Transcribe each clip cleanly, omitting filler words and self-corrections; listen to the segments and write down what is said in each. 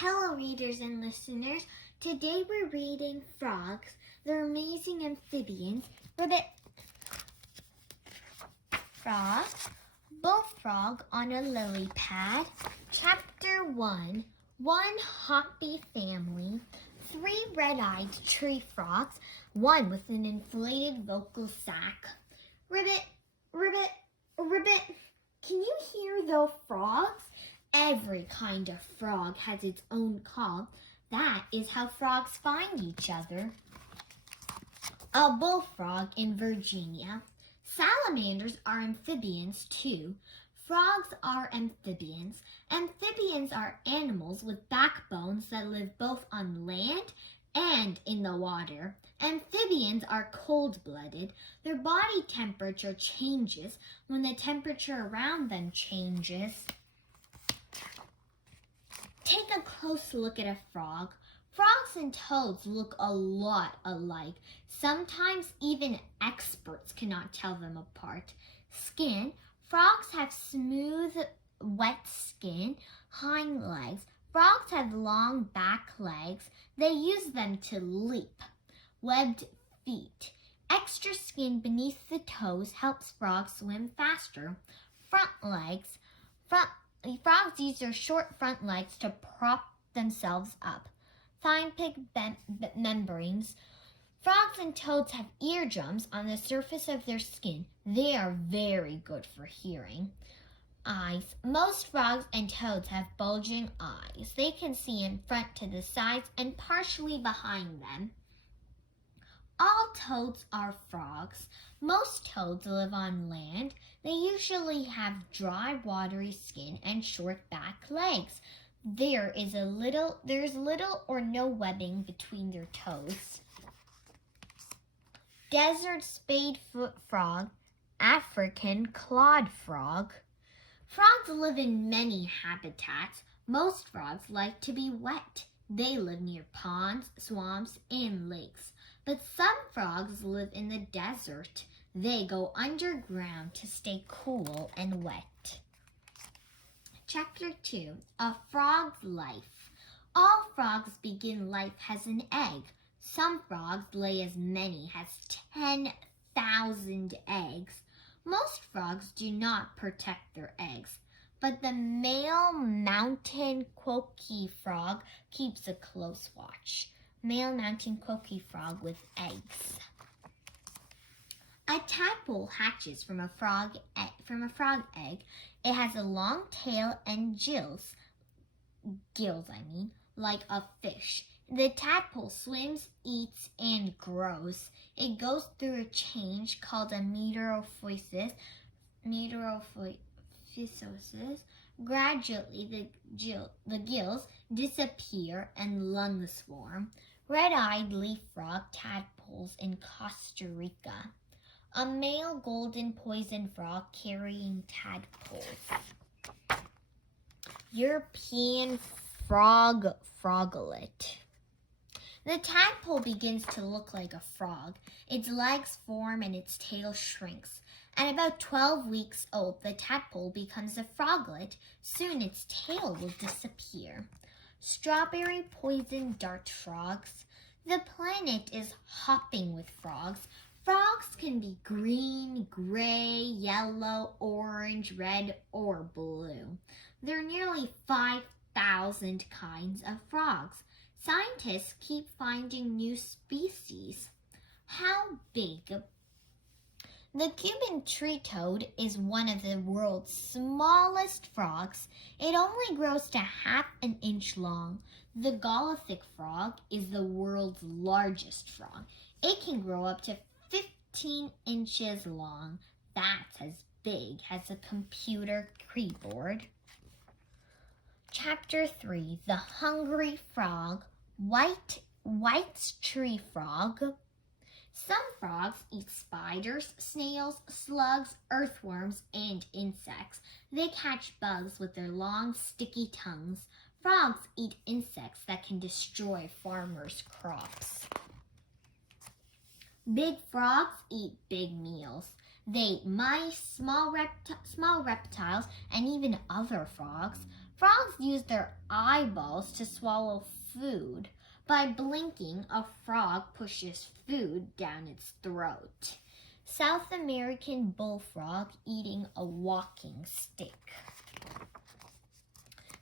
Hello readers and listeners. Today we're reading Frogs, They're Amazing Amphibians, Ribbit. Frog, Bullfrog on a Lily Pad. Chapter 1, One Hoppy Family, 3 red-eyed tree frogs, one with an inflated vocal sac. Ribbit, ribbit, ribbit. Can you hear those frogs? Every kind of frog has its own call. That is how frogs find each other. A bullfrog in Virginia. Salamanders are amphibians too. Frogs are amphibians. Amphibians are animals with backbones that live both on land and in the water. Amphibians are cold-blooded. Their body temperature changes when the temperature around them changes. Take a close look at a frog. Frogs and toads look a lot alike. Sometimes even experts cannot tell them apart. Skin. Frogs have smooth, wet skin, hind legs. Frogs have long back legs. They use them to leap. Webbed feet. Extra skin beneath the toes helps frogs swim faster. Front legs. Frogs use their short front legs to prop themselves up. Fine pig membranes. Frogs and toads have eardrums on the surface of their skin. They are very good for hearing. Eyes. Most frogs and toads have bulging eyes. They can see in front to the sides and partially behind them. All toads are frogs. Most toads live on land. They usually have dry, watery skin and short back legs. There's little or no webbing between their toes. Desert spadefoot frog, African clawed frog. Frogs live in many habitats. Most frogs like to be wet. They live near ponds, swamps, and lakes. But some frogs live in the desert. They go underground to stay cool and wet. Chapter 2, A Frog's Life. All frogs begin life as an egg. Some frogs lay as many as 10,000 eggs. Most frogs do not protect their eggs, but the male mountain quokey frog keeps a close watch. Male mountain quokey frog with eggs. A tadpole hatches from a frog egg. It has a long tail and gills, like a fish. The tadpole swims, eats, and grows. It goes through a change called a metamorphosis. Gradually, the gills disappear and lungs form. Red-eyed leaf frog tadpoles in Costa Rica. A male golden poison frog carrying tadpoles. European froglet. The tadpole begins to look like a frog. Its legs form and its tail shrinks. At about 12 weeks old, the tadpole becomes a froglet. Soon its tail will disappear. Strawberry poison dart frogs. The planet is hopping with frogs. Frogs can be green, gray, yellow, orange, red, or blue. There are nearly 5,000 kinds of frogs. Scientists keep finding new species. How big? The Cuban tree toad is one of the world's smallest frogs. It only grows to half an inch long. The Gothic frog is the world's largest frog. It can grow up to 15 inches long. That's as big as a computer keyboard. Chapter 3, The Hungry Frog, White's Tree Frog. Some frogs eat spiders, snails, slugs, earthworms, and insects. They catch bugs with their long, sticky tongues. Frogs eat insects that can destroy farmers' crops. Big frogs eat big meals. They eat mice, small reptiles, and even other frogs. Frogs use their eyeballs to swallow food. By blinking, a frog pushes food down its throat. South American bullfrog eating a walking stick.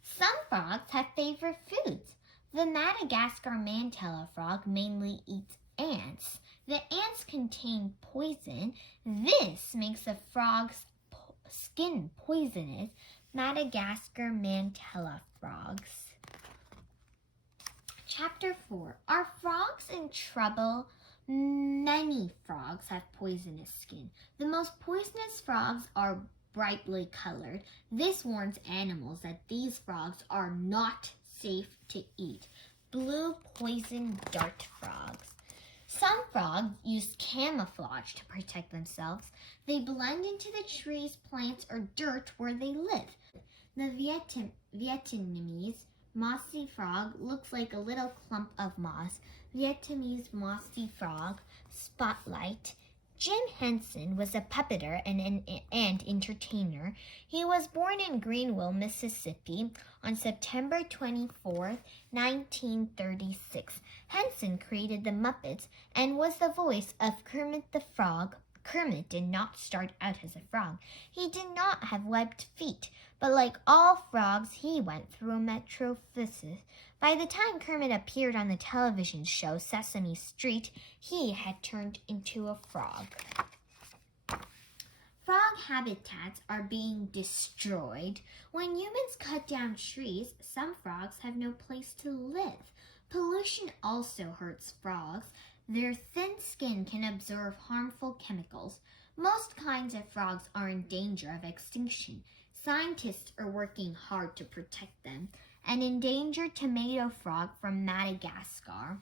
Some frogs have favorite foods. The Madagascar mantella frog mainly eats ants. The ants contain poison. This makes the frog's skin poisonous. Madagascar mantella frogs. Chapter 4. Are frogs in trouble? Many frogs have poisonous skin. The most poisonous frogs are brightly colored. This warns animals that these frogs are not safe to eat. Blue poison dart frogs. Some frogs use camouflage to protect themselves. They blend into the trees, plants, or dirt where they live. The Vietnamese mossy frog looks like a little clump of moss. Vietnamese mossy frog spotlight. Jim Henson was a puppeteer and entertainer. He was born in Greenville, Mississippi on September 24, 1936. Henson created the Muppets and was the voice of Kermit the Frog. Kermit did not start out as a frog. He did not have webbed feet, but like all frogs, he went through a metamorphosis. By the time Kermit appeared on the television show Sesame Street, he had turned into a frog. Frog habitats are being destroyed. When humans cut down trees, some frogs have no place to live. Pollution also hurts frogs. Their thin skin can absorb harmful chemicals. Most kinds of frogs are in danger of extinction. Scientists are working hard to protect them. An endangered tomato frog from Madagascar.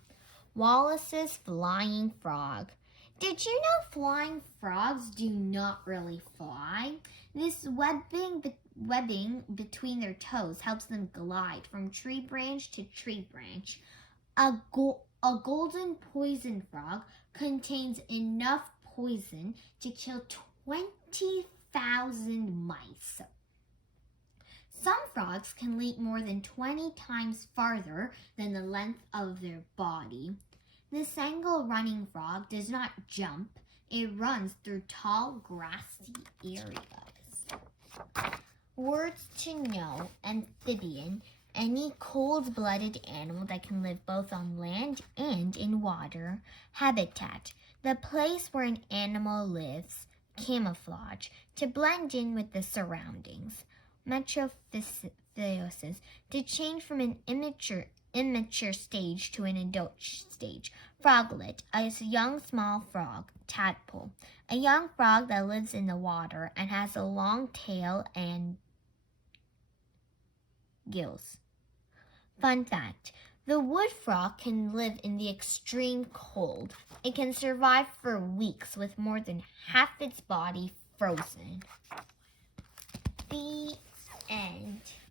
Wallace's flying frog. Did you know flying frogs do not really fly? This webbing between their toes helps them glide from tree branch to tree branch. A golden poison frog contains enough poison to kill 20,000 mice. Some frogs can leap more than 20 times farther than the length of their body. The Senegal running frog does not jump. It runs through tall, grassy areas. Words to know: amphibian. Any cold-blooded animal that can live both on land and in water. Habitat. The place where an animal lives. Camouflage. To blend in with the surroundings. Metamorphosis. To change from an immature stage to an adult stage. Froglet. A young small frog. Tadpole. A young frog that lives in the water and has a long tail and gills. Fun fact: the wood frog can live in the extreme cold. It can survive for weeks with more than half its body frozen. The end.